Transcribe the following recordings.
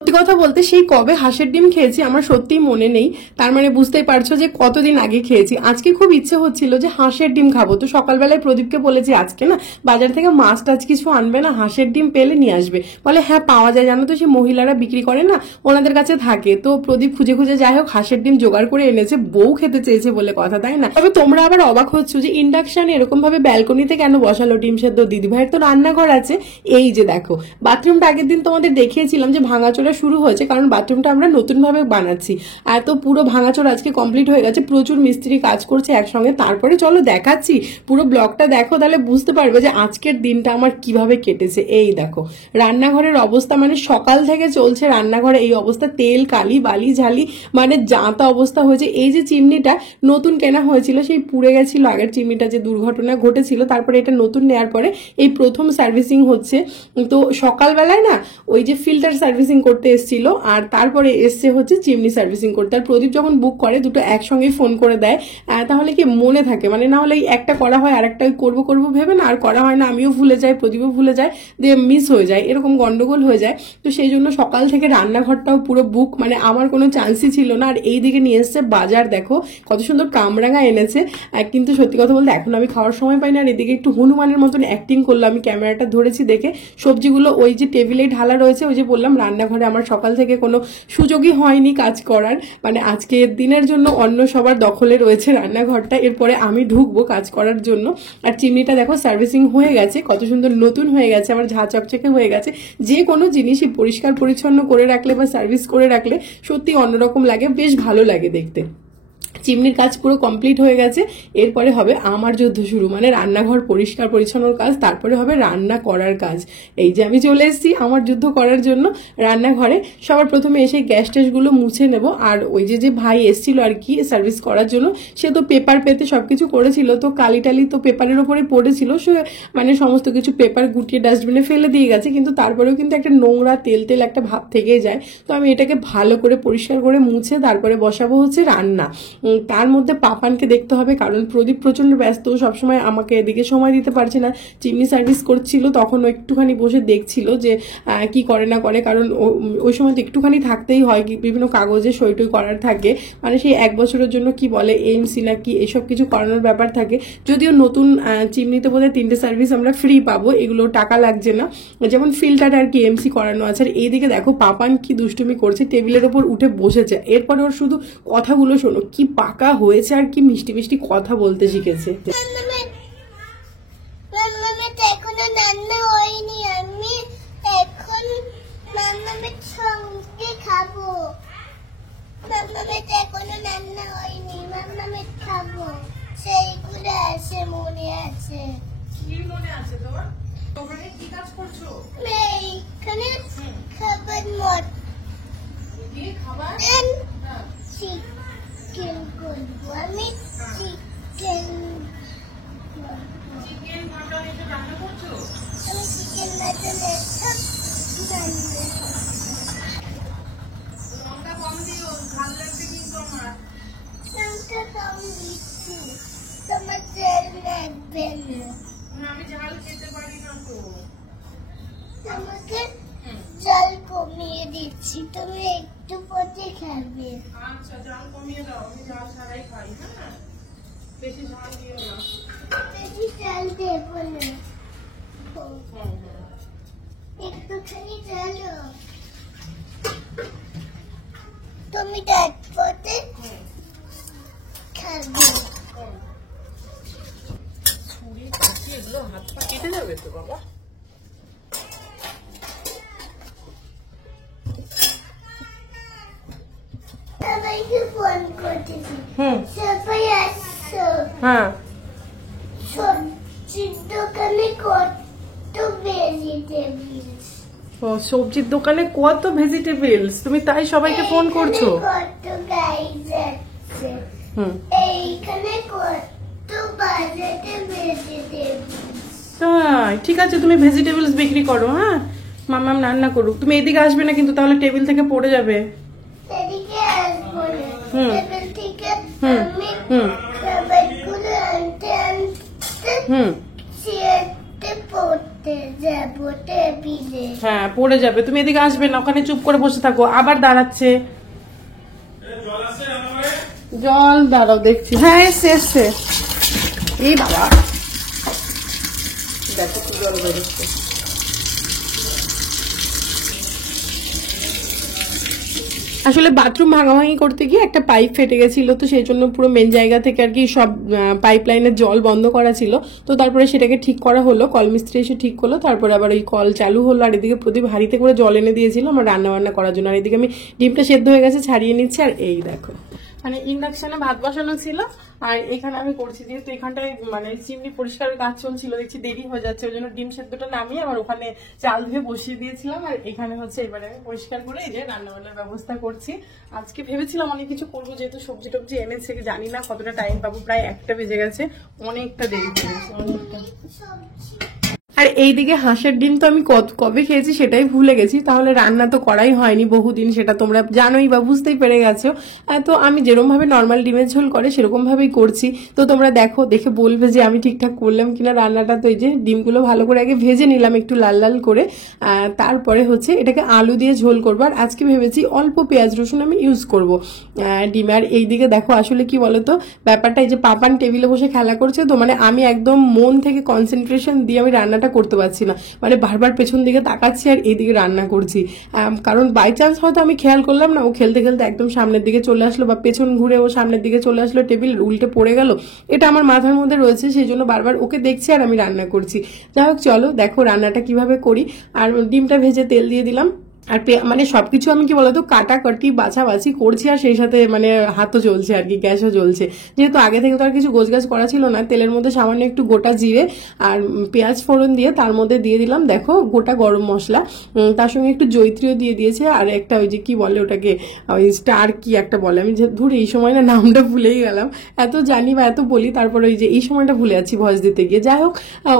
সত্যি কথা বলতে সেই কবে হাঁসের ডিম খেয়েছি আমার সত্যিই মনে নেই। তার মানে বুঝতেই পারছো যে কতদিন আগে খেয়েছি। আজকে খুব ইচ্ছে হচ্ছিল যে হাঁসের ডিম খাবো, তো সকালবেলায় প্রদীপকে বলেছি আজকে না বাজার থেকে মাছ টাছ কিছু আনবে না, হাঁসের ডিম পেলে নিয়ে আসবে। বলে হ্যাঁ পাওয়া যায়, জানো তো সেই মহিলারা বিক্রি করে না, ওনাদের কাছে থাকে। তো প্রদীপ খুঁজে খুঁজে যাই হোক হাঁসের ডিম জোগাড় করে এনেছে, বউ খেতে চেয়েছে বলে কথা, তাই না? তবে তোমরা আবার অবাক হচ্ছ যে ইন্ডাকশন এরকম ভাবে ব্যালকনিতে কেন বসালো ডিম সেদ্ধ? দিদিভাইয়ের তো রান্নাঘর আছে। এই যে দেখো বাথরুমটা আগের দিন তোমাদের দেখিয়েছিলাম যে ভাঙাচোরা শুরু হয়েছে, কারণ বাথরুমটা আমরা নতুন ভাবে বানাচ্ছি। আর তো পুরো ভাঙাচোরা আজকে কমপ্লিট হয়ে গেছে, প্রচুর মিস্ত্রি কাজ করছে একসঙ্গে। তারপরে চলো দেখাচ্ছি, পুরো ব্লগটা দেখো, তাহলে বুঝতে পারবে যে আজকের দিনটা আমার কিভাবে কেটেছে। এই দেখো রান্নাঘরের অবস্থা, মানে সকাল থেকে চলছে রান্নাঘরে এই অবস্থা, তেল কালি বালি ঝালি, মানে যাতা অবস্থা হয়েছে। এই যে চিমনিটা নতুন কেনা হয়েছিল, সেই পুড়ে গেছিল আগের চিমনিটা, যে দুর্ঘটনা ঘটেছিল, তারপরে এটা নতুন নেওয়ার পরে এই প্রথম সার্ভিসিং হচ্ছে। তো সকালবেলায় না ওই যে ফিল্টার সার্ভিসিং করতে এসেছিল, আর তারপরে এসছে হচ্ছে চিমনি সার্ভিসিং করতে। আর প্রদীপ যখন বুক করে দুটো একসঙ্গেই ফোন করে দেয়, তাহলে কি মনে থাকে, মানে না হলে একটা করা হয় আর একটা করবো করবো ভেবে না আর করা হয় না, আমিও ভুলে যাই প্রদীপও ভুলে যায়, দিয়ে মিস হয়ে যায়, এরকম গন্ডগোল হয়ে যায়। তো সেই জন্য সকাল থেকে রান্নাঘরটাও পুরো বুক, মানে আমার কোনো চান্সই ছিল না। আর এই দিকে নিয়ে এসছে বাজার, দেখো কত সুন্দর কামরাঙা এনেছে। কিন্তু সত্যি কথা বলতে এখন আমি খাওয়ার সময় পাই না। আর এদিকে একটু হনুমানের মতন অ্যাক্টিং করলো, আমি ক্যামেরাটা ধরেছি দেখে। সবজিগুলো ওই যে টেবিলেই ঢালা রয়েছে, ওই যে বললাম রান্নাঘরে আমার সকাল থেকে কোনো সুযোগই হয়নি কাজ করার, মানে আজকের দিনের জন্য অন্য সবার দখলে রয়েছে রান্নাঘরটা, এরপরে আমি ঢুকবো কাজ করার জন্য। আর চিমনিটা দেখো সার্ভিসিং হয়ে গেছে, কত সুন্দর নতুন হয়ে গেছে, আমার ঝাঁ চকচকে হয়ে গেছে। যে কোনো জিনিসই পরিষ্কার পরিচ্ছন্ন করে রাখলে বা সার্ভিস করে রাখলে সত্যি অন্যরকম লাগে, বেশ ভালো লাগে দেখতে। চিমনির কাজ পুরো কমপ্লিট হয়ে গেছে, এরপরে হবে আমার যুদ্ধ শুরু, মানে রান্নাঘর পরিষ্কার পরিচ্ছন্নর কাজ, তারপরে হবে রান্না করার কাজ। এই যে আমি চলে এসেছি আমার যুদ্ধ করার জন্য রান্নাঘরে। সবার প্রথমে এসে গ্যাস ট্যাসগুলো মুছে নেব। আর ওই যে ভাই এসেছিল আর কি সার্ভিস করার জন্য, সে তো পেপার পেতে সবকিছু করেছিল, তো কালি টালি তো পেপারের ওপরে পড়েছিল, সে মানে সমস্ত কিছু পেপার গুটিয়ে ডাস্টবিনে ফেলে দিয়ে গেছে, কিন্তু তারপরেও কিন্তু একটা নোংরা তেল তেল একটা ভাব থেকেই যায়। তো আমি এটাকে ভালো করে পরিষ্কার করে মুছে তারপরে বসাবো হচ্ছে রান্না। তার মধ্যে পাপানকে দেখতে হবে, কারণ প্রদীপ প্রচন্ড ব্যস্ত, সবসময় আমাকে এদিকে সময় দিতে পারছে না। চিমনি সার্ভিস করছিল তখন ও একটুখানি বসে দেখছিল যে কি করে না করে, কারণ ওই সময় তো একটুখানি থাকতেই হয়, বিভিন্ন কাগজে সই টই করার থাকে, মানে সেই 1 বছরের জন্য কি বলে এমসি না কি এসব কিছু করানোর ব্যাপার থাকে। যদিও নতুন চিমনিতে বোধহয় 3টে সার্ভিস আমরা ফ্রি পাবো, এগুলো টাকা লাগছে না, যেমন ফিল্টার আর কি এমসি করানো আছে। আর এইদিকে দেখো পাপান কি দুষ্টুমি করছে, টেবিলের ওপর উঠে বসেছে। এরপর ওর শুধু কথাগুলো শোনো, কি পাকা হয়েছে আর কি মিষ্টি মিষ্টি কথা বলতে শিখেছে। এখনো রান্না হয়নি, আমি এখন মামামের সঙ্গে খাবো। মামামের এখনো রান্না হয়নি, মামামের খাবো। সেইগুলো আছে মনে আছে। কি মনে আছে তোর? তোমরা কি কাজ করছো? এইখানে খাবার মত কি খাবার? চিকেন করবো আমি, চিকেন মাটন এসে রান্না করছো? আমি চিকেন মাটন সব রান্না। লঙ্কা কম দিও, ঝাল লাগবে কিন্তু আমার। লঙ্কা কম দিচ্ছি, তোমার তেল লাগবে না। আমি ঝাল খেতে পারি না তো। তোমাকে জল কমিয়ে দিচ্ছি, তুমি একটু পরে খাবে। আচ্ছা ঝাল কমিয়ে দাও, আমি ঝাল ছাড়াই খাই। হ্যাঁ বেশি ঝাল দিও না। বেশি জল দেবো না, একটুখানি জল। তুমি তারপরে খাবে। ছুরি কাঠি এগুলো হাত পা কেটে যাবে তো বাবা। সবাইকে ফোন করতেছি, সবাই আসছো। হ্যাঁ সবজির দোকানে কত ভেজিটেবলস। ও সবজির দোকানে কত ভেজিটেবলস, তুমি তাই সবাইকে ফোন করছো? কত গাইজ আছে, এইখানে কত বাজেটে ভেজিটেবলস। তাই ঠিক আছে, তুমি ভেজিটেবলস বিক্রি করো। হ্যাঁ মামাম রান্না করুক, তুমি এদিকে আসবে না কিন্তু, তাহলে টেবিল থেকে পড়ে যাবে। এদিকে আসবো না, টেবিল থেকে আমি খাবারগুলো আনতে আনতে চেয়ারতে পড়তে যাবো টেবিলে। হ্যাঁ পড়ে যাবে, তুমি এদিকে আসবে না, ওখানে চুপ করে বসে থাকো। আবার দাঁড়াচ্ছে, জল দাঁড়াও দেখছি। হ্যাঁ এসছে এসছে। এই বাবা দেখো কি জল বেরোচ্ছে। আসলে বাথরুম ভাঙাভাঙি করতে গিয়ে একটা পাইপ ফেটে গেছিল, তো সেই জন্য পুরো মেন জায়গা থেকে আর কি সব পাইপ লাইনের জল বন্ধ করা ছিল। তো তারপরে সেটাকে ঠিক করা হলো, কল মিস্ত্রি এসে ঠিক করলো, তারপরে আবার ওই কল চালু হলো। আর এদিকে প্রদীপ হাঁড়িতে করে জল এনে দিয়েছিল আমার রান্না বান্না করার জন্য। আর এদিকে আমি ডিমটা সেদ্ধ হয়ে গেছে ছাড়িয়ে নিচ্ছি। আর এই দেখো মানে ইন্ডাকশনে ভাত বসানো ছিল, আর এখানে আমি করছি যেহেতু এখানটায় মানে চিমনি পরিষ্কারের কাজ চলছিল, দেখছি দেরি হয়ে যাচ্ছে, ওই জন্য ডিম সেদ্ধটা নামিয়ে আবার ওখানে চাল ধুয়ে বসিয়ে দিয়েছিলাম। আর এখানে হচ্ছে এবারে আমি পরিষ্কার করে এই যে রান্না বান্নার ব্যবস্থা করছি। আজকে ভেবেছিলাম অনেক কিছু করবো, যেহেতু সবজি টবজি এনেছে, জানি না কতটা টাইম পাবো, প্রায় 1টা বেজে গেছে, অনেকটা দেরি হয়ে গেছে অনেকটা। আর এইদিকে হাঁসের ডিম তো আমি কবে খেয়েছি সেটাই ভুলে গেছি, তাহলে রান্না তো করাই হয়নি বহুদিন, সেটা তোমরা জানোই বা বুঝতেই পেরে গেছো। তো আমি যেরকম ভাবে নর্মাল ডিমের ঝোল করে সেরকম ভাবেই করছি, তো তোমরা দেখো, দেখে বলবে যে আমি ঠিকঠাক করলাম কিনা রান্নাটা। তো এই যে ডিমগুলো ভালো করে আগে ভেজে নিলাম একটু লাল লাল করে, তারপরে হচ্ছে এটাকে আলু দিয়ে ঝোল করবো। আর আজকে ভেবেছি অল্প পেঁয়াজ রসুন আমি ইউজ করবো ডিমে। আর এইদিকে দেখো আসলে কি বলতো ব্যাপারটা, এই যে পাপান টেবিলে বসে খেলা করছে, তো মানে আমি একদম মন থেকে কনসেন্ট্রেশন দিয়ে আমি রান্নাটা করতে পারছি না, মানে বারবার পেছন দিকে তাকাচ্ছি আর এইদিকে রান্না করছি। কারণ বাই চান্স হয়তো আমি খেয়াল করলাম না, ও খেলতে খেলতে একদম সামনের দিকে চলে আসলো, বা পেছন ঘুরে ও সামনের দিকে চলে আসলো, টেবিল উল্টে পড়ে গেল, এটা আমার মাথার মধ্যে রয়েছে, সেই জন্য বারবার ওকে দেখছি আর আমি রান্না করছি। যাই হোক চলো দেখো রান্নাটা কিভাবে করি। আর ডিমটা ভেজে তেল দিয়ে দিলাম, আর মানে সবকিছু আমি কি বলতো কাটাকাটি বাছাবাছি করছি, আর সেই সাথে মানে হাতও চলছে আর কি, গ্যাসও জ্বলছে, যেহেতু আগে থেকে তো আর কিছু গোছগাছ করা ছিল না। তেলের মধ্যে সামান্য একটু গোটা জিরে আর পেঁয়াজ ফোড়ন দিয়ে তার মধ্যে দিয়ে দিলাম দেখো গোটা গরম মশলা, তার সঙ্গে একটু জয়িত্রীও দিয়ে দিয়েছে, আর একটা ওই যে কি বলে ওটাকে, ওই স্টার কি একটা বলে, আমি ধরে এই সময় না নামটা ভুলেই গেলাম, এত জানি বা এত বলি, তারপরে ওই যে এই সময়টা ভুলে যাচ্ছি ভয়েস দিতে গিয়ে। যাই হোক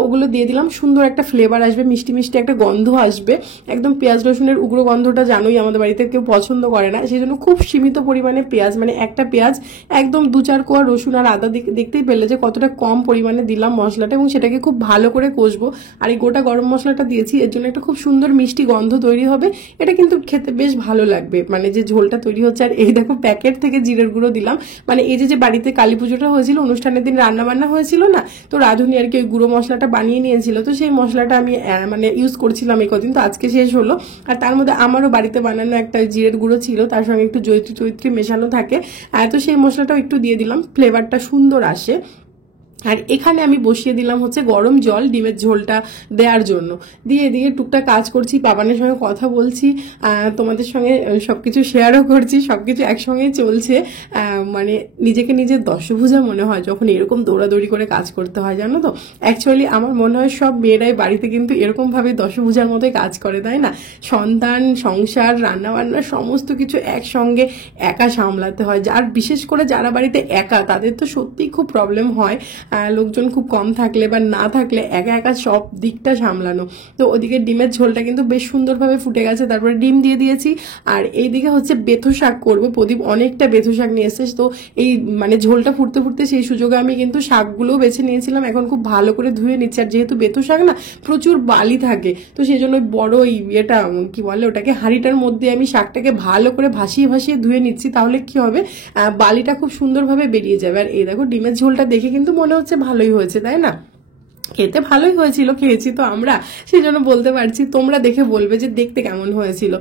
ওগুলো দিয়ে দিলাম, সুন্দর একটা ফ্লেভার আসবে, মিষ্টি মিষ্টি একটা গন্ধ আসবে, একদম পেঁয়াজ রসুনের উগ্র গন্ধটা জানোই আমাদের বাড়িতে কেউ পছন্দ করে না, সেই জন্য খুব সীমিত পরিমাণে পেঁয়াজ, মানে একটা পেঁয়াজ একদম 2-4 কোয়া রসুন আর আদা দেখতেই পেলে যে কতটা কম পরিমাণে দিলাম মশলাটা, এবং সেটাকে খুব ভালো করে কষবো। আর এই গোটা গরম মশলাটা দিয়েছি এর জন্য একটা খুব সুন্দর মিষ্টি গন্ধ তৈরি হবে, এটা কিন্তু খেতে বেশ ভালো লাগবে, মানে যে ঝোলটা তৈরি হচ্ছে। আর এই দেখো প্যাকেট থেকে জিরের গুঁড়ো দিলাম, মানে এই যে বাড়িতে কালী পুজোটা হয়েছিল, অনুষ্ঠানের দিন রান্না বান্না হয়েছিল না, তো রাঁধুনি আর কি ওই গুঁড়ো মশলাটা বানিয়ে নিয়েছিল, তো সেই মশলাটা আমি মানে ইউজ করছিলাম এই কদিন, তো আজকে শেষ হলো। আর তার মধ্যে আমারও বাড়িতে বানানো একটা জিরের গুঁড়ো ছিল, তার সঙ্গে একটু জয়িত্রী মেশানো থাকে, তো সেই মশলাটাও একটু দিয়ে দিলাম, ফ্লেভারটা সুন্দর আসে। আর এখানে আমি বসিয়ে দিলাম হচ্ছে গরম জল ডিমের ঝোলটা দেওয়ার জন্য, দিয়ে এদিকে টুকটাক কাজ করছি, পাপানের সঙ্গে কথা বলছি, তোমাদের সঙ্গে সবকিছু শেয়ারও করছি, সবকিছু একসঙ্গেই চলছে। মানে নিজেকে নিজের দশভুজা মনে হয় যখন এরকম দৌড়াদৌড়ি করে কাজ করতে হয়, জানো তো। অ্যাকচুয়ালি আমার মনে হয় সব মেয়েরাই বাড়িতে কিন্তু এরকম ভাবে দশভুজার মতোই কাজ করে, তাই না? সন্তান, সংসার, রান্নাবান্না সমস্ত কিছু একসঙ্গে একা সামলাতে হয়, আর বিশেষ করে যারা বাড়িতে একা তাদের তো সত্যিই খুব প্রবলেম হয়, লোকজন খুব কম থাকলে বা না থাকলে একা একা সব দিকটা সামলানো। তো ওদিকে ডিমের ঝোলটা কিন্তু বেশ সুন্দরভাবে ফুটে গেছে, তারপরে ডিম দিয়ে দিয়েছি। আর এইদিকে হচ্ছে বেথো শাক করবো, প্রদীপ অনেকটা বেথো শাক নিয়ে এসেছে, তো এই মানে ঝোলটা ফুটতে ফুটতে সেই সুযোগে আমি কিন্তু শাকগুলোও বেছে নিয়েছিলাম, এখন খুব ভালো করে ধুয়ে নিচ্ছি। আর যেহেতু বেথো শাক না প্রচুর বালি থাকে, তো সেই জন্য বড় এটা কি বলে ওটাকে, হাঁড়িটার মধ্যে আমি শাকটাকে ভালো করে ভাসিয়ে ভাসিয়ে ধুয়ে নিচ্ছি, তাহলে কি হবে বালিটা খুব সুন্দরভাবে বেরিয়ে যাবে। আর এই দেখো ডিমের ঝোলটা দেখে কিন্তু মনে হচ্ছে ভালোই হয়েছে, তাই না? খেতে ভালোই হয়েছিল, খেয়েছি তো আমরা, সেই জন্য বলতে পারছি, তোমরা দেখে বলবে যে দেখতে কেমন হয়েছিল।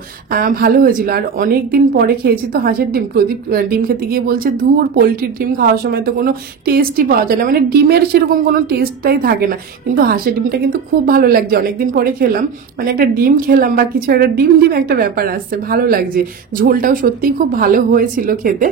ভালো হয়েছিল। আর অনেক দিন পরে খেয়েছি তো হাঁসের ডিম। প্রদীপ ডিম খেতে গিয়ে বলছে ধুর পোলট্রির ডিম খাওয়ার সময় তো কোনো টেস্টই পাওয়া যায় না, মানে ডিমের সেরকম কোনো টেস্টটাই থাকে না, কিন্তু হাঁসের ডিমটা কিন্তু খুব ভালো লাগছে, অনেকদিন পরে খেলাম, মানে একটা ডিম খেলাম বা কিছু একটা ডিম একটা ব্যাপার আসছে, ভালো লাগছে। ঝোলটাও সত্যিই খুব ভালো হয়েছিল খেতে,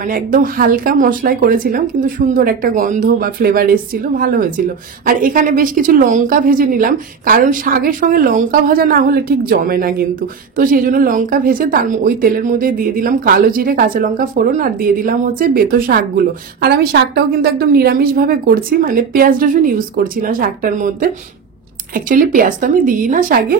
মানে একদম হালকা মশলায় করেছিলাম, কিন্তু সুন্দর একটা গন্ধ বা ফ্লেভার এসেছিল, ভালো হয়েছিল। আর এখানে বেশ কিছু লঙ্কা ভেজে নিলাম, কারণ শাকের সঙ্গে লঙ্কা ভাজা না হলে ঠিক জমে না কিন্তু, তো সেই জন্য লঙ্কা ভেজে তার ওই তেলের মধ্যে দিয়ে দিলাম কালো জিরে, কাঁচা লঙ্কা ফোড়ন, আর দিয়ে দিলাম হচ্ছে বেথো শাকগুলো। আর আমি শাকটাও কিন্তু একদম নিরামিষ ভাবে করছি, মানে পেঁয়াজ রসুন ইউজ করছি না শাকটার মধ্যে, অ্যাকচুয়ালি পেঁয়াজ তো আমি দিই না শাকে,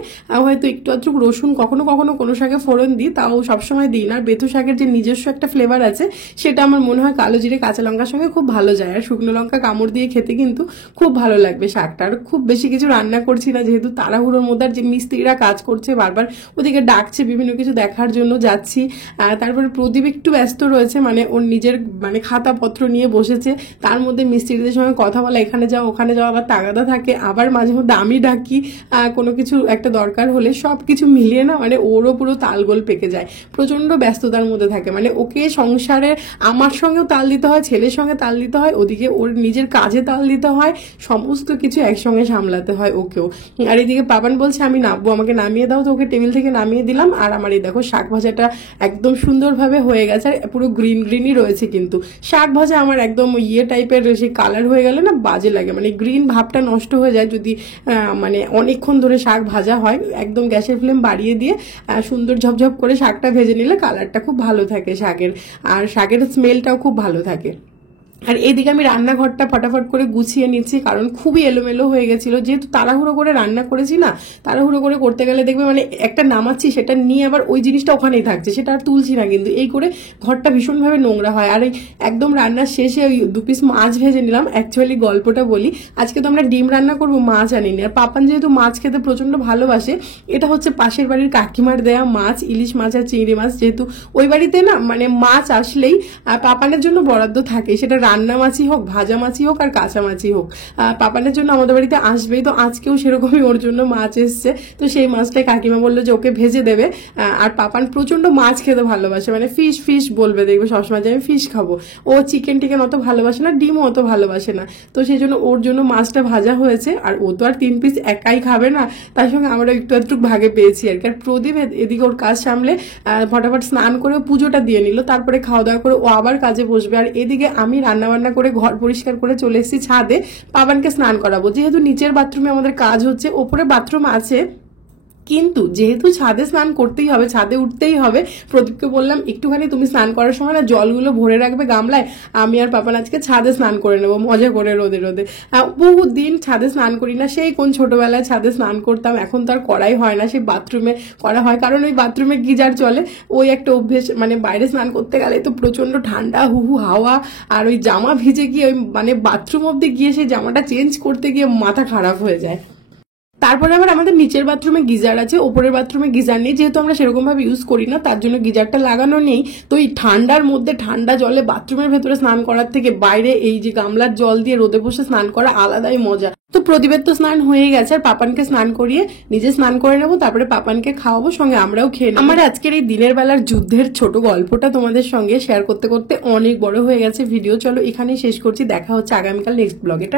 হয়তো একটু আধটু রসুন কখনো কখনো কোনো শাকে ফোড়ন দিই, তাও সবসময় দিই না। আর বেথু শাকের যে নিজস্ব একটা ফ্লেভার আছে সেটা আমার মনে হয় কালো জিরে কাঁচা লঙ্কার সঙ্গে খুব ভালো যায়, আর শুকনো লঙ্কা কামড় দিয়ে খেতে কিন্তু খুব ভালো লাগবে শাকটা। আর খুব বেশি কিছু রান্না করছি না, যেহেতু তাড়াহুড়োর মধ্যে, আর যে মিস্ত্রিরা কাজ করছে বারবার ওদিকে ডাকছে, বিভিন্ন কিছু দেখার জন্য যাচ্ছি। তারপরে প্রদীপ একটু ব্যস্ত রয়েছে, মানে ওর নিজের মানে খাতাপত্র নিয়ে বসেছে, তার মধ্যে মিস্ত্রিদের সঙ্গে কথা বলা, এখানে যাওয়া ওখানে যাওয়া, আবার তাগাদা থাকে, আবার মাঝে মধ্যে আমি ডাকি কোনো কিছু একটা দরকার হলে। সব কিছু মিলিয়ে না মানে ওরও পুরো তালগোল পেকে যায়, প্রচন্ড ব্যস্ততার মধ্যে থাকে। মানে ওকে সংসারে আমার সঙ্গেও তাল দিতে হয়, ছেলের সঙ্গে তাল দিতে হয়, ওদিকে ওর নিজের কাজে তাল দিতে হয়, সমস্ত কিছু একসঙ্গে সামলাতে হয় ওকেও। আর এদিকে পাপান বলছে আমি নামবো, আমাকে নামিয়ে দাও, তো ওকে টেবিল থেকে নামিয়ে দিলাম। আর আমার এই দেখো শাক ভাজাটা একদম সুন্দরভাবে হয়ে গেছে, আর পুরো গ্রিন গ্রিনই রয়েছে। কিন্তু শাক ভাজা আমার একদম টাইপের সেই কালার হয়ে গেলে না বাজে লাগে, মানে গ্রিন ভাবটা নষ্ট হয়ে যায় যদি মানে অনেকক্ষণ ধরে শাক ভাজা হয়। একদম গ্যাসের ফ্লেম বাড়িয়ে দিয়ে সুন্দর ঝপঝপ করে শাকটা ভেজে নিলে কালারটা খুব ভালো থাকে শাকের, আর শাকের স্মেলটাও খুব ভালো থাকে। আর এদিকে আমি রান্নাঘরটা ফটাফট করে গুছিয়ে নিচ্ছি, কারণ খুবই এলোমেলো হয়ে গেছিল, যেহেতু তাড়াহুড়ো করে রান্না করেছি না। তাড়াহুড়ো করে করতে গেলে দেখবে মানে একটা নামাচ্ছি, সেটা নিয়ে আবার ওই জিনিসটা ওখানেই থাকছে, সেটা আর তুলছি না, কিন্তু এই করে ঘরটা ভীষণভাবে নোংরা হয়। আর এই একদম রান্নার শেষে ওই 2 পিস মাছ ভেজে নিলাম। অ্যাকচুয়ালি গল্পটা বলি, আজকে তো আমরা ডিম রান্না করবো, মাছ আনিনি। আর পাপান যেহেতু মাছ খেতে প্রচন্ড ভালোবাসে, এটা হচ্ছে পাশের বাড়ির কাকিমার দেয়া মাছ, ইলিশ মাছ আর চিংড়ি মাছ। যেহেতু ওই বাড়িতে না মানে মাছ আসলেই পাপানের জন্য বরাদ্দ থাকে, সেটা রান্না মাছই হোক, ভাজা মাছই হোক, আর কাঁচা মাছই হোক, পাপানের জন্য আমাদের বাড়িতে আসবেই। তো আজকেও সেরকমই ওর জন্য মাছ এসছে, তো সেই মাছটাই কাকিমা বললো যে ওকে ভেজে দেবে। আর পাপান প্রচন্ড মাছ খেতে ভালোবাসে, মানে ফিশ ফিশ বলবে, দেখবে সবসময় যে আমি ফিশ খাবো। ও চিকেন টিকেন অত ভালোবাসে না, ডিমও অত ভালোবাসে না, তো সেই জন্য ওর জন্য মাছটা ভাজা হয়েছে। আর ও তো আর 3 পিস একাই খাবে না, তার সঙ্গে আমরা একটু একটু ভাগে পেয়েছি আর কি। আর প্রদীপ এদিকে ওর কাজ সামলে ফটাফট স্নান করে পুজোটা দিয়ে নিল, তারপরে খাওয়া দাওয়া করে ও আবার কাজে বসবে। আর এদিকে আমি রান্না করে ঘর পরিষ্কার করে চলে এসেছি ছাদে, পাপানকে স্নান করাবো। যেহেতু নিচের বাথরুমে আমাদের কাজ হচ্ছে, ওপরে বাথরুম আছে, কিন্তু যেহেতু ছাদে স্নান করতেই হবে, ছাদে উঠতেই হবে, প্রদীপকে বললাম একটুখানি তুমি স্নান করার সময় না জলগুলো ভরে রাখবে গামলায়, আমি আর পাপান আজকে ছাদে স্নান করে নেবো মজা করে রোদে রোদে। বহুদিন ছাদে স্নান করি না, সেই কোন ছোটবেলায় ছাদে স্নান করতাম, এখন তো আর করাই হয় না, সেই বাথরুমে করা হয়, কারণ ওই বাথরুমে গিজার চলে, ওই একটা অভ্যেস। মানে বাইরে স্নান করতে গেলে তো প্রচন্ড ঠান্ডা হু হু হাওয়া, আর ওই জামা ভিজে গিয়ে ওই মানে বাথরুম অব্দি গিয়ে সেই জামাটা চেঞ্জ করতে গিয়ে মাথা খারাপ হয়ে যায়। তারপরে আবার আমাদের নিচের বাথরুমে গিজার আছে, ওপরের বাথরুমে গিজার নেই, যেহেতু আমরা সেরকম ভাবে ইউজ করি না, তার জন্য গিজারটা লাগানো নেই। তো এই ঠান্ডার মধ্যে ঠান্ডা জলে বাথরুমের ভেতরে স্নান করার থেকে বাইরে এই যে গামলার জল দিয়ে রোদে বসে স্নান করা আলাদাই মজা। তো প্রদীপের তো স্নান হয়ে গেছে, আর পাপানকে স্নান করিয়ে নিজে স্নান করে নেবো, তারপরে পাপানকে খাওয়াবো, সঙ্গে আমরাও খেয়ে নেবো। আমার আজকের এই দিনের বেলার যুদ্ধের ছোট গল্পটা তোমাদের সঙ্গে শেয়ার করতে করতে অনেক বড় হয়ে গেছে ভিডিও। চলো এখানেই শেষ করছি, দেখা হচ্ছে আগামীকাল নেক্সট ব্লগে।